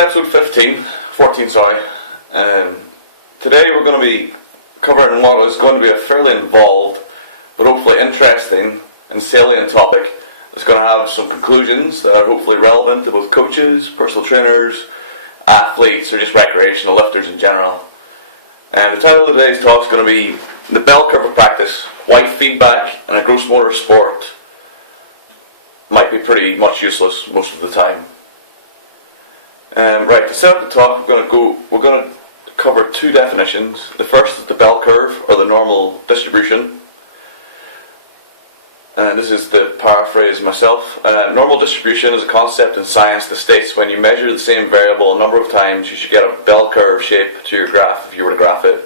episode 14, sorry. Today we're going to be covering what is going to be a fairly involved, but hopefully interesting and salient topic that's going to have some conclusions that are hopefully relevant to both coaches, personal trainers, athletes, or just recreational lifters in general. And the title of today's talk is going to be The Bell Curve of Practice, Why Feedback in a Gross Motor Sport might be pretty much useless most of the time. Right, to set up the talk, we're going to cover two definitions. The first is the bell curve, or the normal distribution. And this is the paraphrase myself. Normal distribution is a concept in science that states when you measure the same variable a number of times, you should get a bell curve shape to your graph if you were to graph it,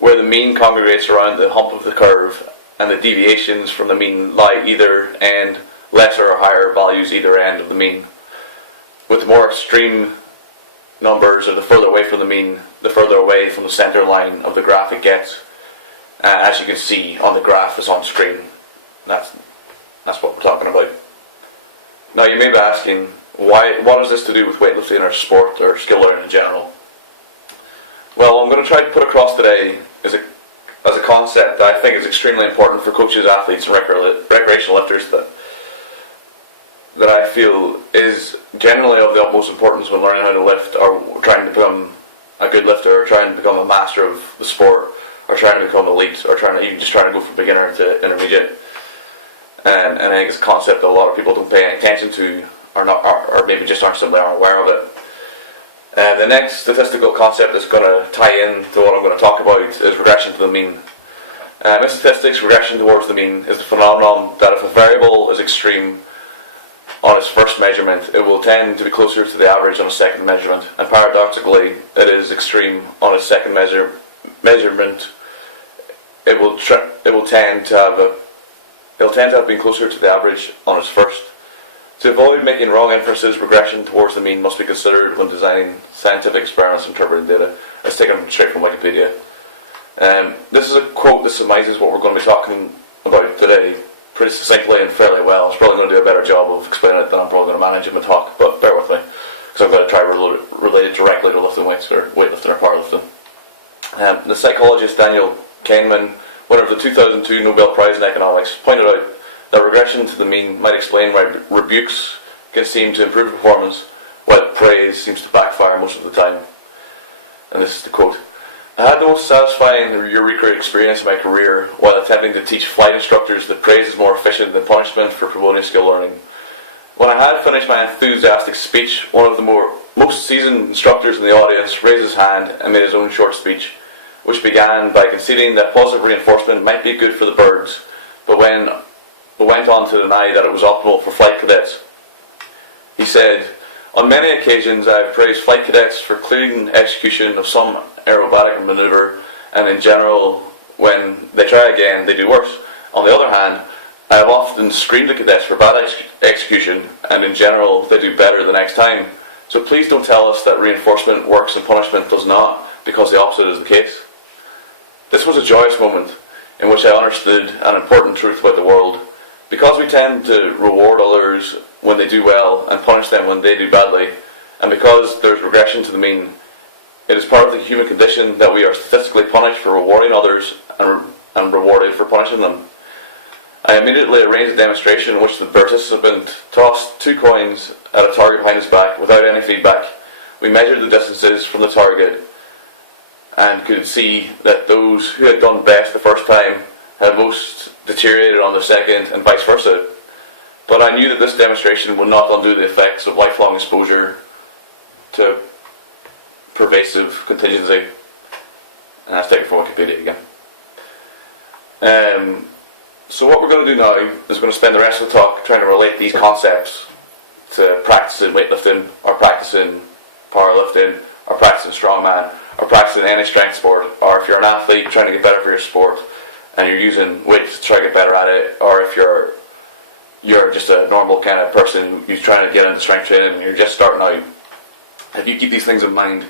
where the mean congregates around the hump of the curve and the deviations from the mean lie either end, lesser or higher values either end of the mean. With the more extreme numbers, or the further away from the mean, the further away from the center line of the graph it gets. As you can see on the graph that's on screen. That's what we're talking about. Now you may be asking, what has this to do with weightlifting or sport or skill learning in general? Well, what I'm going to try to put across today is as a concept that I think is extremely important for coaches, athletes, and recreational lifters that I feel is generally of the utmost importance when learning how to lift, or trying to become a good lifter, or trying to become a master of the sport, or trying to become elite, or even just trying to go from beginner to intermediate. And I think it's a concept that a lot of people don't pay any attention to, or maybe just aren't aware of it. The next statistical concept that's going to tie in to what I'm going to talk about is regression to the mean. In statistics, regression towards the mean is the phenomenon that if a variable is extreme on its first measurement, it will tend to be closer to the average on a second measurement, and paradoxically, it is extreme on its second measurement. It will tend to have been closer to the average on its first. To avoid making wrong inferences, regression towards the mean must be considered when designing scientific experiments and interpreting data. It's taken straight from Wikipedia. This is a quote that summarizes what we're going to be talking about today pretty succinctly and fairly well. It's probably going to do a better job of explaining it than I'm probably going to manage in my talk, but bear with me, because I'm going to try to relate it directly to lifting weights, or weightlifting, or powerlifting. The psychologist Daniel Kahneman, winner of the 2002 Nobel Prize in Economics, pointed out that regression to the mean might explain why rebukes can seem to improve performance, while praise seems to backfire most of the time. And this is the quote: "I had the most satisfying eureka experience in my career while attempting to teach flight instructors that praise is more efficient than punishment for promoting skill learning. When I had finished my enthusiastic speech, one of the most seasoned instructors in the audience raised his hand and made his own short speech, which began by conceding that positive reinforcement might be good for the birds, but went on to deny that it was optimal for flight cadets. He said, 'On many occasions I have praised flight cadets for clean execution of some aerobatic maneuver, and in general, when they try again, they do worse. On the other hand, I have often screamed at cadets for bad execution, and in general, they do better the next time. So please don't tell us that reinforcement works and punishment does not, because the opposite is the case.' This was a joyous moment in which I understood an important truth about the world. Because we tend to reward others when they do well and punish them when they do badly, and because there is regression to the mean, it is part of the human condition that we are statistically punished for rewarding others and rewarded for punishing them. I immediately arranged a demonstration in which the participant tossed 2 coins at a target behind his back without any feedback. We measured the distances from the target and could see that those who had done best the first time had most deteriorated on the second, and vice versa. But I knew that this demonstration would not undo the effects of lifelong exposure to pervasive contingency. And that's taken from Wikipedia again. So what we're going to do now is we're going to spend the rest of the talk trying to relate these concepts to practicing weightlifting, or practicing powerlifting, or practicing strongman, or practicing any strength sport, or if you're an athlete trying to get better for your sport and you're using weights to try to get better at it, or if you're just a normal kind of person who's trying to get into strength training and you're just starting out. If you keep these things in mind,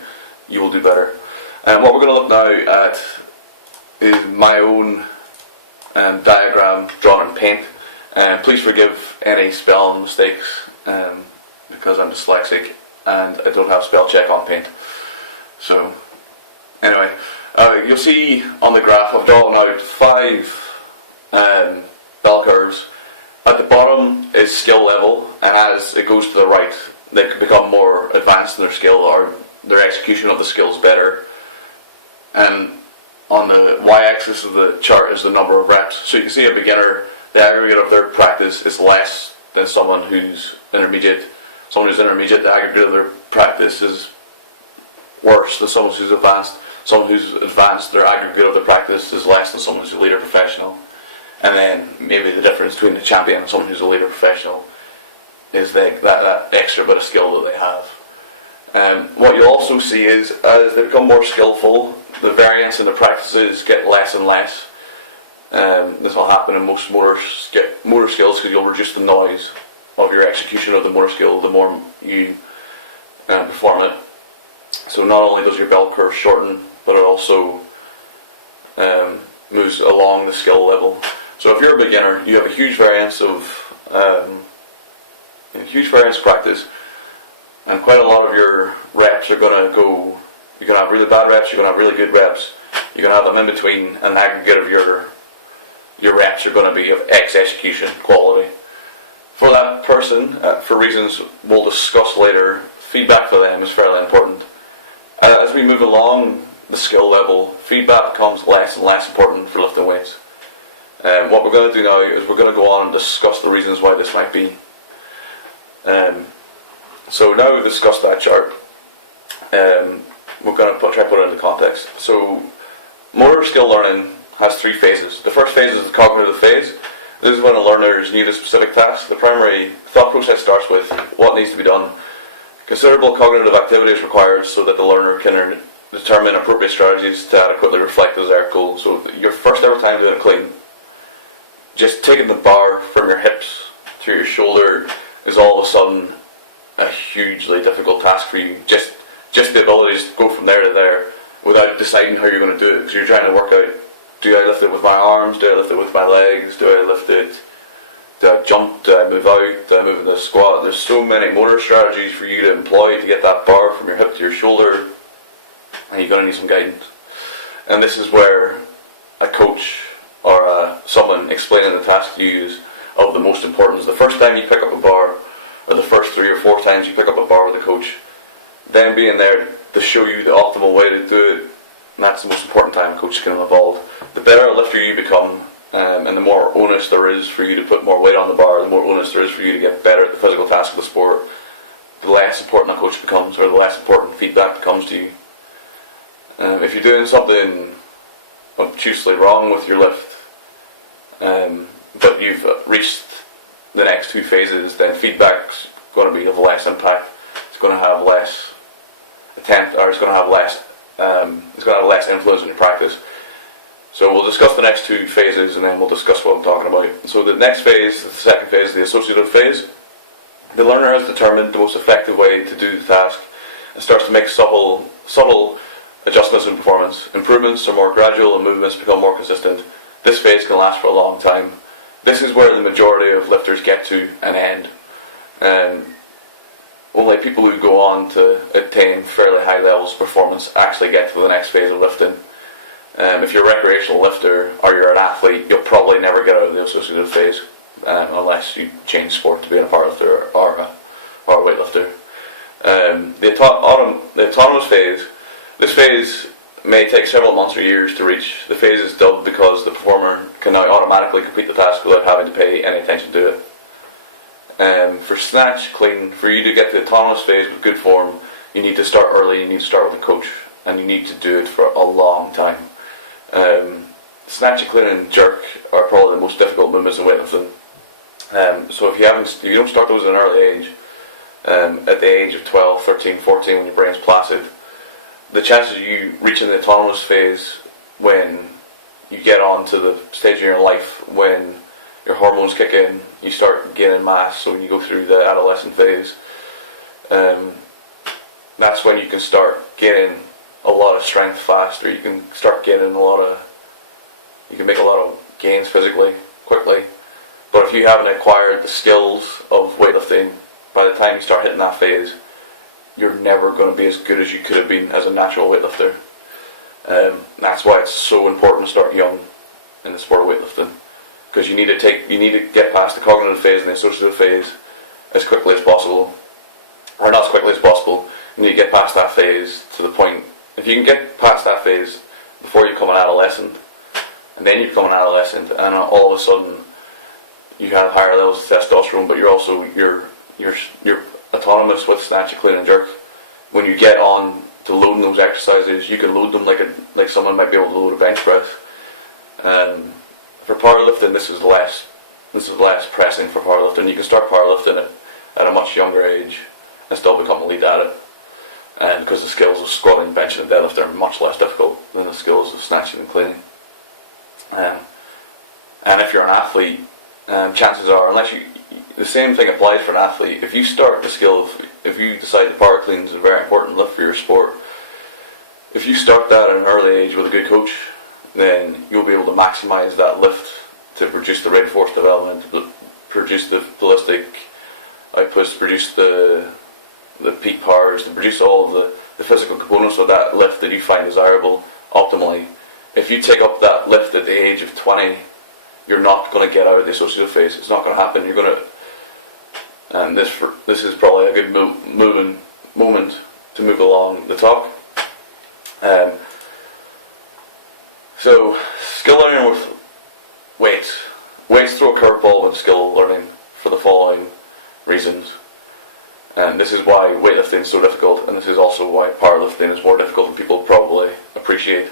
you will do better. And what we're going to look now at is my own diagram drawn in paint. Please forgive any spelling mistakes because I'm dyslexic and I don't have spell check on paint. So anyway, you'll see on the graph I've drawn out 5 bell curves. At the bottom is skill level, and as it goes to the right, they can become more advanced in their skill, or their execution of the skills better. And on the y-axis of the chart is the number of reps. So you can see a beginner, the aggregate of their practice is less than someone who's intermediate. Someone who's intermediate, the aggregate of their practice is worse than someone who's advanced. Someone who's advanced, their aggregate of their practice is less than someone who's a leader professional. And then maybe the difference between the champion and someone who's a leader professional is that extra bit of skill that they have. What you'll also see is, as they become more skillful, the variance in the practices get less and less. This will happen in most motor skills because you'll reduce the noise of your execution of the motor skill the more you perform it. So not only does your bell curve shorten, but it also moves along the skill level. So if you're a beginner, you have a huge variance of practice, and quite a lot of your reps are going to go. You're going to have really bad reps. You're going to have really good reps. You're going to have them in between, and the aggregate of your reps are going to be of X execution quality. For that person, for reasons we'll discuss later, feedback for them is fairly important. As we move along the skill level, feedback becomes less and less important for lifting weights. What we're going to do now is we're going to go on and discuss the reasons why this might be. So now we've discussed that chart, we're going to try to put it into context. So motor skill learning has 3 phases. The first phase is the cognitive phase. This is when a learner is new to a specific task. The primary thought process starts with what needs to be done. Considerable cognitive activity is required so that the learner can determine appropriate strategies to adequately reflect the desired goal. So your first ever time doing a clean, just taking the bar from your hips to your shoulder is all of a sudden a hugely difficult task for you. Just the ability to go from there to there without deciding how you're going to do it, because you're trying to work out, do I lift it with my arms, do I lift it with my legs, do I lift it, do I jump, do I move out, do I move in the squat? There's so many motor strategies for you to employ to get that bar from your hip to your shoulder, and you're going to need some guidance. And this is where a coach or someone explaining the task to you is of the most importance. The first time you pick up a bar, or the first 3 or 4 times you pick up a bar with a coach, them being there to show you the optimal way to do it, and that's the most important time a coach is going to involve. The better a lifter you become, and the more onus there is for you to put more weight on the bar, the more onus there is for you to get better at the physical task of the sport, the less important a coach becomes, or the less important feedback becomes to you. If you're doing something obtusely wrong with your lift, but you've reached the next 2 phases, then feedback's going to be of less impact. It's going to have less attempt, or it's going to have less influence in your practice. So we'll discuss the next 2 phases, and then we'll discuss what I'm talking about. So the next phase, the second phase, is the associative phase. The learner has determined the most effective way to do the task and starts to make subtle adjustments in performance. Improvements are more gradual and movements become more consistent. This phase can last for a long time. This is where the majority of lifters get to and end. Only people who go on to attain fairly high levels of performance actually get to the next phase of lifting. If you're a recreational lifter or you're an athlete, you'll probably never get out of the associative phase unless you change sport to being a powerlifter or a weightlifter. The autonomous phase, this phase may take several months or years to reach. The phase is dubbed because the performer can now automatically complete the task without having to pay any attention to it. For snatch, clean, for you to get to the autonomous phase with good form, you need to start early, you need to start with a coach, and you need to do it for a long time. Snatch, clean and jerk are probably the most difficult movements in weightlifting. So if you don't start those at an early age, at the age of 12, 13, 14 when your brain's placid, the chances of you reaching the autonomous phase when you get on to the stage in your life when your hormones kick in, you start gaining mass, so when you go through the adolescent phase, that's when you can start gaining a lot of strength faster. You can start gaining you can make a lot of gains physically, quickly. But if you haven't acquired the skills of weightlifting, by the time you start hitting that phase, you're never going to be as good as you could have been as a natural weightlifter. That's why it's so important to start young in the sport of weightlifting, because you need to get past the cognitive phase and the associative phase as quickly as possible, or not as quickly as possible. You need to get past that phase to the point. If you can get past that phase before you become an adolescent, and then you become an adolescent, and all of a sudden you have higher levels of testosterone, but you're autonomous with snatch, clean and jerk. When you get on to loading those exercises, you can load them like someone might be able to load a bench press. For powerlifting, this is less pressing for powerlifting. You can start powerlifting at a much younger age and still become elite at it. And because the skills of squatting, benching and deadlift are much less difficult than the skills of snatching and cleaning. And if you're an athlete, chances are, the same thing applies for an athlete. If you start the skill if you decide that power clean is a very important lift for your sport, if you start that at an early age with a good coach, then you'll be able to maximize that lift to produce the rate of force development, produce the ballistic outputs, produce the peak powers, to produce all of the physical components of that lift that you find desirable optimally. If you take up that lift at the age of 20, you're not going to get out of the associative phase. It's not going to happen. You're going to, and this is probably a good moment to move along the talk. So, skill learning with weights. Weights throw a curveball with skill learning for the following reasons. And this is why weightlifting is so difficult, and this is also why powerlifting is more difficult than people probably appreciate.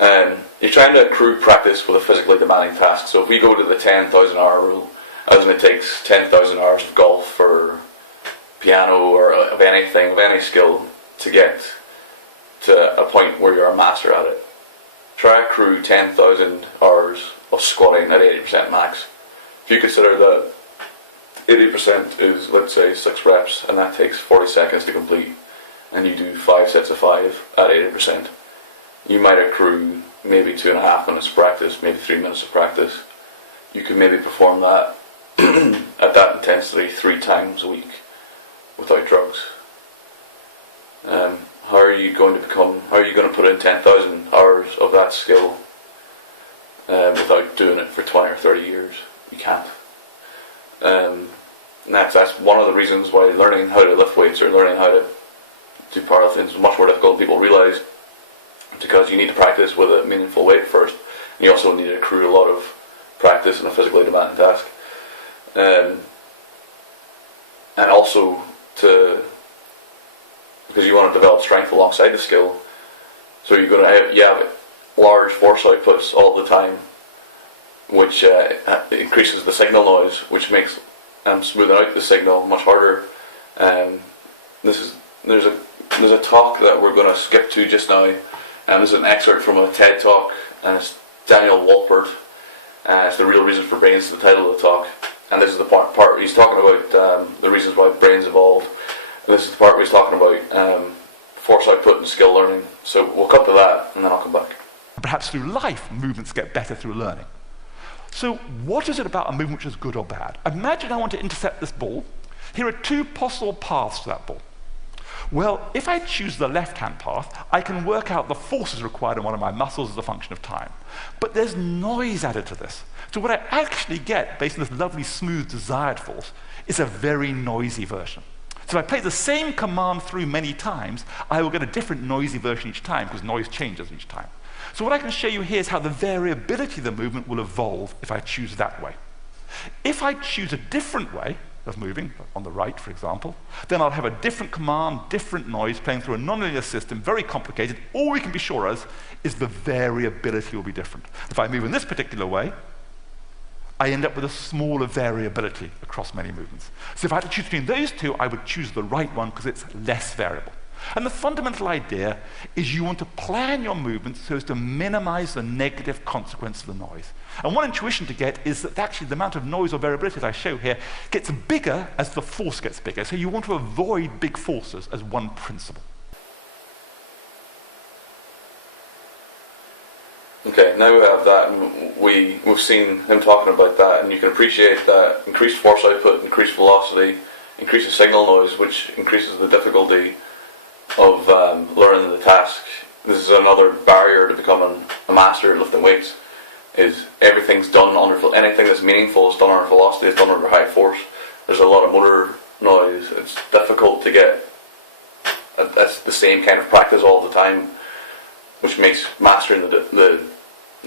You're trying to accrue practice with a physically demanding task. So if we go to the 10,000 hour rule, as in it takes 10,000 hours of golf or piano or of anything, of any skill, to get to a point where you're a master at it. Try accrue 10,000 hours of squatting at 80% max. If you consider that 80% is, let's say, 6 reps, and that takes 40 seconds to complete, and you do 5 sets of 5 at 80%, you might accrue maybe 2.5 minutes of practice, maybe 3 minutes of practice. You could maybe perform that at that intensity 3 times a week without drugs. How are you going to put in 10,000 hours of that skill without doing it for 20 or 30 years? You can't. And that's one of the reasons why learning how to lift weights or learning how to do powerlifting is much more difficult than people realise, because you need to practice with a meaningful weight first. You also need to accrue a lot of practice in a physically demanding task. And also because you want to develop strength alongside the skill, so you have large force outputs all the time, which increases the signal noise, which makes smoothing out the signal much harder. There's a talk that we're going to skip to just now, and this is an excerpt from a TED talk, and it's Daniel Wolpert. It's The Real Reason for Brains, the title of the talk. And this is the part where he's talking about the reasons why brains evolved. And this is the part where he's talking about force output and skill learning. So we'll cut to that, and then I'll come back. Perhaps through life, movements get better through learning. So what is it about a movement which is good or bad? Imagine I want to intercept this ball. Here are 2 possible paths to that ball. Well, if I choose the left-hand path, I can work out the forces required in one of my muscles as a function of time. But there's noise added to this. So what I actually get, based on this lovely, smooth, desired force, is a very noisy version. So if I play the same command through many times, I will get a different noisy version each time, because noise changes each time. So what I can show you here is how the variability of the movement will evolve if I choose that way. If I choose a different way of moving, on the right, for example, then I'll have a different command, different noise, playing through a nonlinear system, very complicated. All we can be sure of is the variability will be different. If I move in this particular way, I end up with a smaller variability across many movements. So if I had to choose between those two, I would choose the right one because it's less variable. And the fundamental idea is you want to plan your movements so as to minimize the negative consequence of the noise. And one intuition to get is that actually the amount of noise or variability that I show here gets bigger as the force gets bigger. So you want to avoid big forces as one principle. Okay, now we have that, and we've seen him talking about that, and you can appreciate that increased force output, increased velocity, increases signal noise, which increases the difficulty of learning the task. This is another barrier to becoming a master at lifting weights, is everything's done under, anything that's meaningful is done under velocity, it's done under high force. There's a lot of motor noise, it's difficult to get that's the same kind of practice all the time, which makes mastering the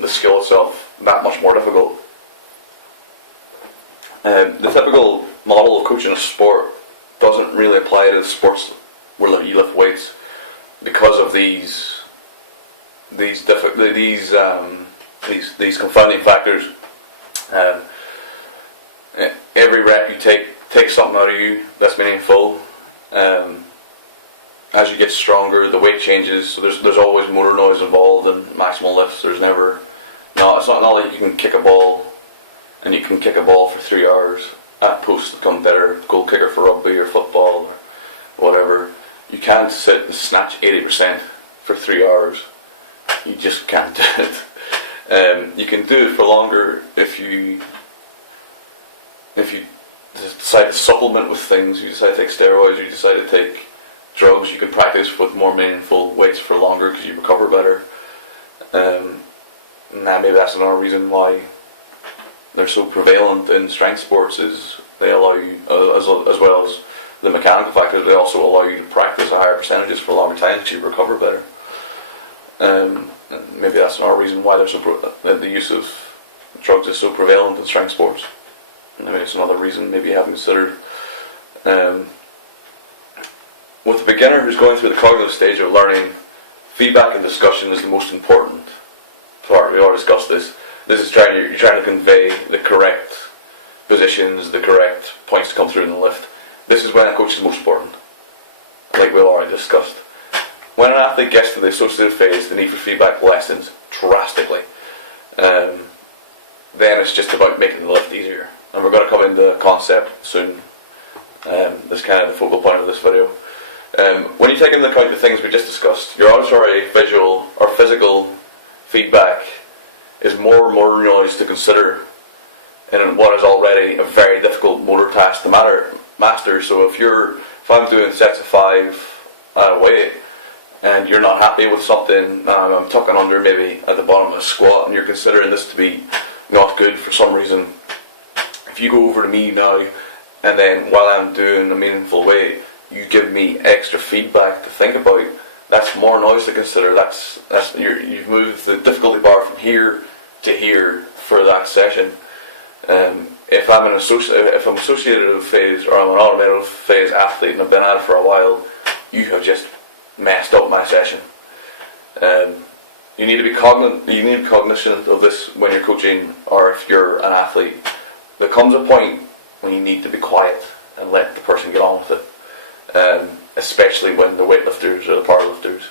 skill itself that much more difficult. The typical model of coaching a sport doesn't really apply to sports where you lift weights because of these confounding factors. Every rep you take something out of you that's meaningful. As you get stronger, the weight changes, so there's always motor noise involved in maximal lifts. There's never, it's not like you can kick a ball and you can kick a ball for 3 hours at post to become better goal kicker for rugby or football or whatever. You can't sit and snatch 80% for 3 hours. You just can't do it. You can do it for longer if you decide to supplement with things. You decide to take steroids, you decide to take drugs. You can practice with more meaningful weights for longer because you recover better. Maybe that's another reason why they're so prevalent in strength sports, is they allow you, as well as the mechanical factors, they also allow you to practice at higher percentages for longer times so you recover better. And maybe that's another reason why the use of drugs is so prevalent in strength sports. Maybe it's another reason maybe you haven't considered. With a beginner who's going through the cognitive stage of learning, feedback and discussion is the most important part. We already discussed this. This is you're trying to convey the correct positions, the correct points to come through in the lift. This is when a coach is most important, like we already discussed. When an athlete gets to the associative phase, the need for feedback lessens drastically. Then it's just about making the lift easier. And we're going to come into concept soon. That's kind of the focal point of this video. When you take into account the things we just discussed, your auditory, visual, or physical feedback is more and more noise to consider in what is already a very difficult motor task to master. So if I'm doing sets of 5 weight and you're not happy with something, I'm tucking under maybe at the bottom of a squat and you're considering this to be not good for some reason, if you go over to me now and then while I'm doing a meaningful weight you give me extra feedback to think about, that's more noise to consider. You've moved the difficulty bar from here to here for that session. If I'm associative phase or I'm an automative phase athlete and I've been at it for a while, you have just messed up my session. You need to be cognizant of this when you're coaching, or if you're an athlete. There comes a point when you need to be quiet and let the person get on with it. Especially when the weightlifters or the powerlifters.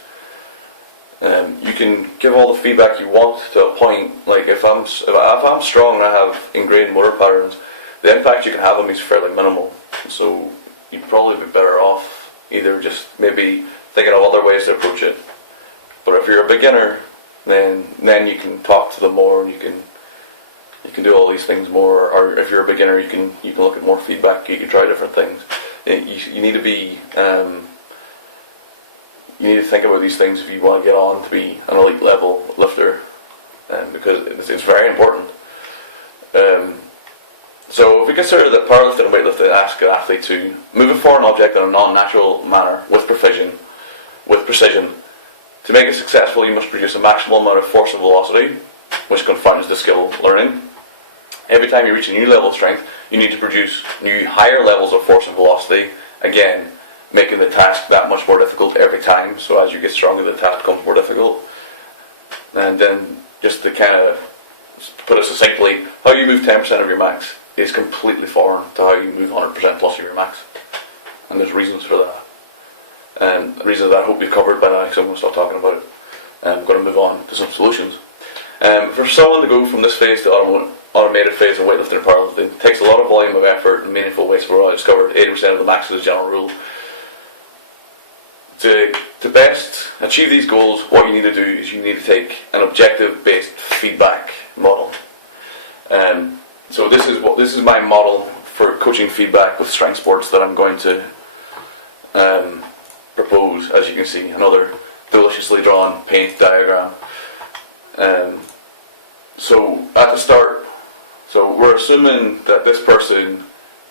You can give all the feedback you want to a point. Like if I'm strong and I have ingrained motor patterns, the impact you can have on me is fairly minimal. So you'd probably be better off either just maybe thinking of other ways to approach it. But if you're a beginner, then you can talk to them more and you can do all these things more. Or if you're a beginner, you can look at more feedback. You can try different things. You need to be. You need to think about these things if you want to get on to be an elite level lifter, because it's very important. So if we consider that powerlifting and weightlifting ask an athlete to move a foreign object in a non-natural manner with precision. To make it successful, you must produce a maximal amount of force and velocity, which confounds the skill learning. Every time you reach a new level of strength, you need to produce new higher levels of force and velocity, again, making the task that much more difficult every time. So as you get stronger, the task becomes more difficult. And then, just to kind of put it succinctly, how you move 10% of your max is completely foreign to how you move 100% plus of your max. And there's reasons for that. And reasons that I hope you've covered by now, because I'm going to stop talking about it. I'm going to move on to some solutions. For someone to go from this phase to automated phase of weightlifting and powerlifting takes a lot of volume of effort and meaningful weights. We've already discovered 80% of the max is a general rule. To best achieve these goals, what you need to do is you need to take an objective-based feedback model. So this is my model for coaching feedback with strength sports that I'm going to propose. As you can see, another deliciously drawn paint diagram. So at the start, so we're assuming that this person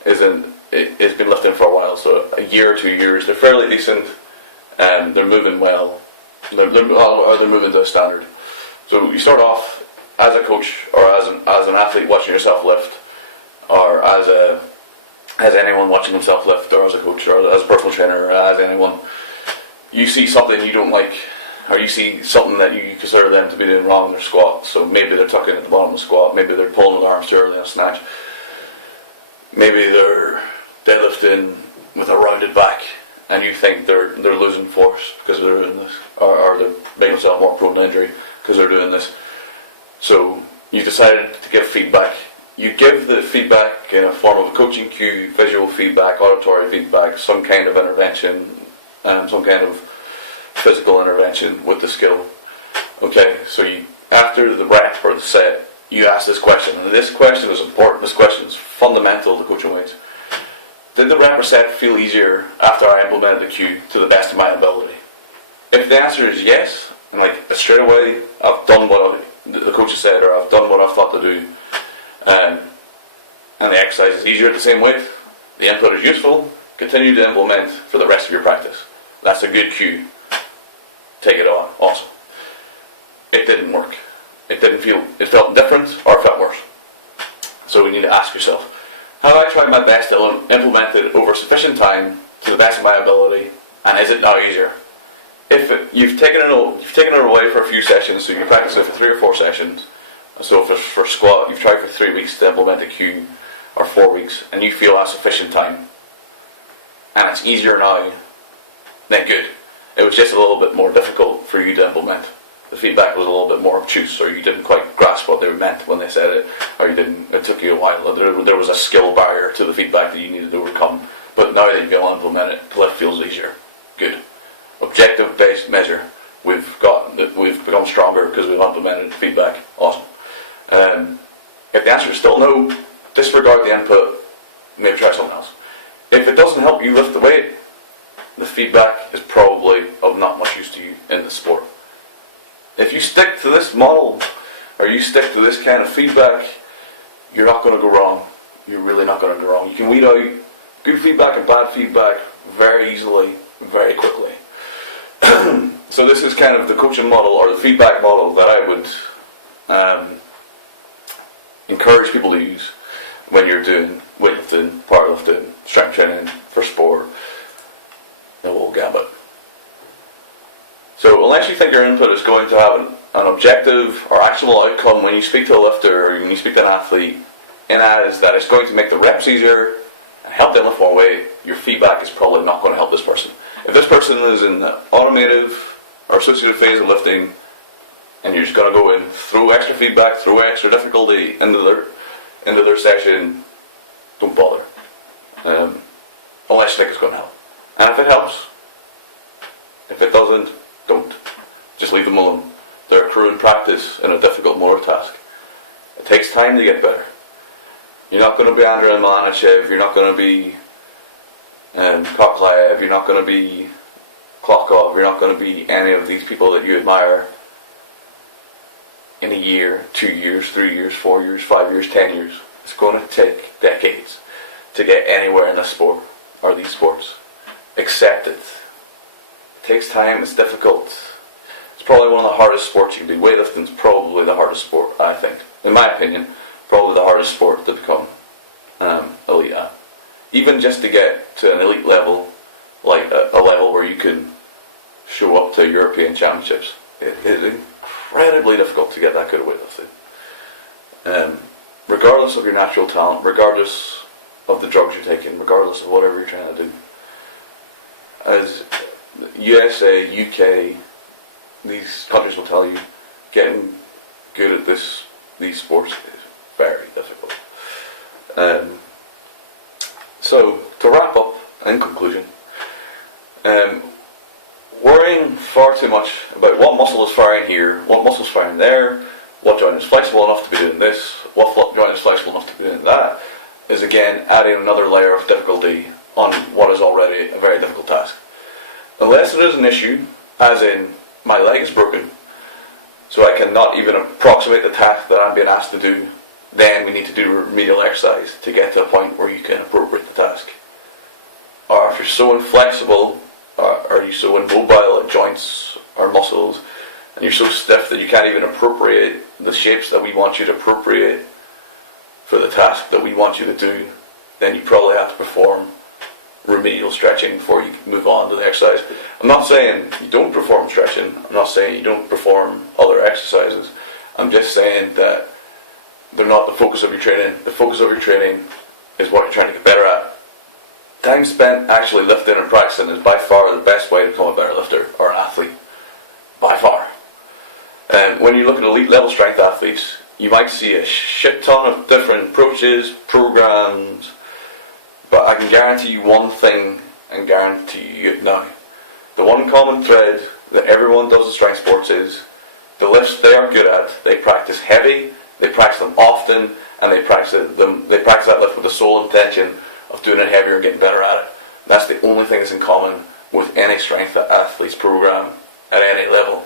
has been lifting for a while, so a year or 2 years. They're fairly decent, and they're moving well. They're moving to a standard. So you start off as a coach or as an athlete watching yourself lift, or as anyone watching himself lift, or as a coach, or as a personal trainer, or as anyone. You see something you don't like, or you see something that you consider them to be doing wrong in their squat. So maybe they're tucking at the bottom of the squat, maybe they're pulling their arms too early on a snatch, maybe they're deadlifting with a rounded back, and you think they're losing force because they're doing this, or they're making themselves more prone to injury because they're doing this. So you decided to give feedback. You give the feedback in a form of a coaching cue, visual feedback, auditory feedback, some kind of intervention, some kind of physical intervention with the skill. Okay, so after the rep or the set, you ask this question, and this question is important. This question is fundamental to coaching weights. Did the rep or set feel easier after I implemented the cue to the best of my ability? If the answer is yes, and like straight away, I've done what the coach has said, or I've done what I've thought to do, and the exercise is easier at the same weight, the input is useful, continue to implement for the rest of your practice. That's a good cue. Take it on. Awesome. It didn't work. It felt different, or it felt worse. So we need to ask yourself, have I tried my best to implement it over sufficient time to the best of my ability, and is it now easier? If you've taken it away for a few sessions, so you practice it for 3 or 4 sessions, so for squat, you've tried for 3 weeks to implement a cue, or 4 weeks, and you feel that's sufficient time, and it's easier now, then good. It was just a little bit more difficult for you to implement. The feedback was a little bit more obtuse, or you didn't quite grasp what they meant when they said it, or it took you a while. There was a skill barrier to the feedback that you needed to overcome, but now that you've been able to implement it, the lift feels easier. Good. Objective-based measure. We've become stronger because we've implemented feedback. Awesome. If the answer is still no, disregard the input, maybe try something else. If it doesn't help you lift the weight, the feedback is probably of not much use to you in the sport. If you stick to this model, or you stick to this kind of feedback, you're not going to go wrong. You're really not going to go wrong. You can weed out good feedback and bad feedback very easily, very quickly. So this is kind of the coaching model, or the feedback model, that I would encourage people to use when you're doing weightlifting, powerlifting, strength training for sport, the whole gambit. So unless you think your input is going to have an objective or actionable outcome when you speak to a lifter, or when you speak to an athlete, in that is that it's going to make the reps easier and help them lift more weight, your feedback is probably not going to help this person. If this person is in the automative or associative phase of lifting, and you're just going to go in, throw extra feedback, throw extra difficulty into their session, don't bother. Unless you think it's going to help. And if it helps, if it doesn't, don't. Just leave them alone. They're accruing practice in a difficult motor task. It takes time to get better. You're not going to be Andrei Milanichev, you're not going to be Koklaev, you're not going to be Klokov, you're not going to be any of these people that you admire in a year, 2 years, 3 years, 4 years, 5 years, 10 years. It's going to take decades to get anywhere in this sport, or these sports. Accept it. It takes time, it's difficult. It's probably one of the hardest sports you can do. Weightlifting is probably the hardest sport, I think. In my opinion, probably the hardest sport to become elite at. Even just to get to an elite level, like a level where you can show up to European championships, it is incredibly difficult to get that good at weightlifting. Regardless of your natural talent, regardless of the drugs you're taking, regardless of whatever you're trying to do. As USA, UK, these countries will tell you, getting good at these sports is very difficult. So, to wrap up, in conclusion, worrying far too much about what muscle is firing here, what muscle is firing there, what joint is flexible enough to be doing this, what joint is flexible enough to be doing that, is again adding another layer of difficulty on what is already a very difficult task. Unless there is an issue, as in my leg is broken, so I cannot even approximate the task that I'm being asked to do, then we need to do remedial exercise to get to a point where you can appropriate the task. Or if you're so inflexible, or you're so immobile at joints or muscles, and you're so stiff that you can't even appropriate the shapes that we want you to appropriate for the task that we want you to do, then you probably have to perform remedial stretching before you move on to the exercise. I'm not saying you don't perform stretching, I'm not saying you don't perform other exercises, I'm just saying that they're not the focus of your training. The focus of your training is what you're trying to get better at. Time spent actually lifting and practicing is by far the best way to become a better lifter or an athlete. By far. And when you look at elite level strength athletes, you might see a shit ton of different approaches, programs, but I can guarantee you one thing and guarantee you now. The one common thread that everyone does in strength sports is the lifts they are good at, they practice heavy, they practice them often, and they practice that lift with the sole intention of doing it heavier and getting better at it. That's the only thing that's in common with any strength athletes program at any level,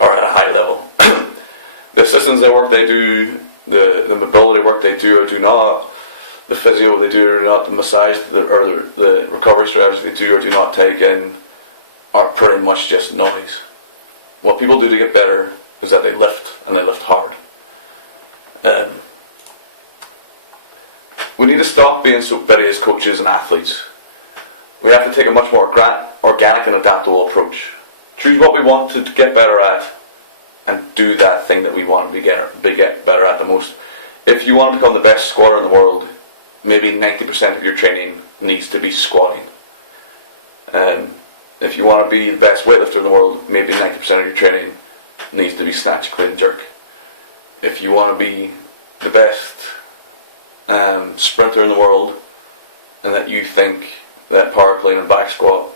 or at a high level. The systems work they do, the mobility work they do or do not, the physio they do or do not, the massage or the recovery strategies they do or do not take in are pretty much just noise. What people do to get better is that they lift, and they lift hard. We need to stop being so bitty as coaches and athletes. We have to take a much more organic and adaptable approach. Choose what we want to get better at and do that thing that we want to get better at the most. If you want to become the best squatter in the world, maybe 90% of your training needs to be squatting. If you want to be the best weightlifter in the world, maybe 90% of your training needs to be snatch, clean, and jerk. If you want to be the best sprinter in the world, and that you think that power clean and back squat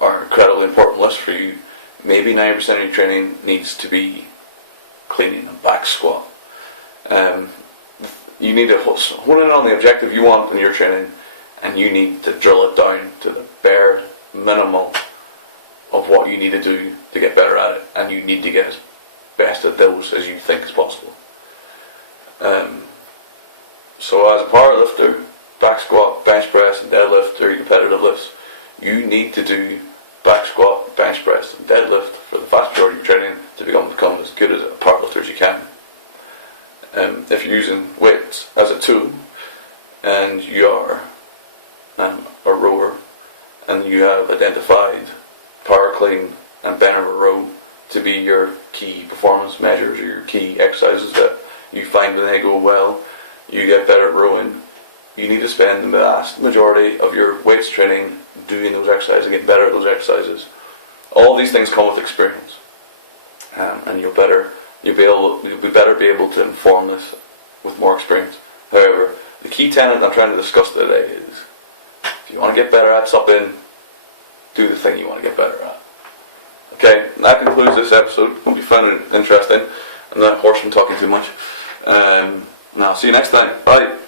are incredibly important lifts for you, maybe 90% of your training needs to be cleaning and back squat. You need to hone in on the objective you want in your training, and you need to drill it down to the bare minimum of what you need to do to get better at it, and you need to get as best at those as you think is possible. So as a power lifter, back squat, bench press and deadlift are your competitive lifts. You need to do back squat, bench press and deadlift for the vast majority of your training to become as good as a power lifter as you can. If you're using weights as a tool and you are a rower and you have identified power clean and bend over row to be your key performance measures or your key exercises that you find when they go well, you get better at rowing, you need to spend the vast majority of your weights training doing those exercises and getting better at those exercises. All these things come with experience, and you'll be better be able to inform this with more experience. However, the key tenet I'm trying to discuss today is, if you want to get better at something, do the thing you want to get better at. Okay, that concludes this episode. Hope you found it interesting. I'm not hoarse from talking too much. And I'll see you next time. Bye.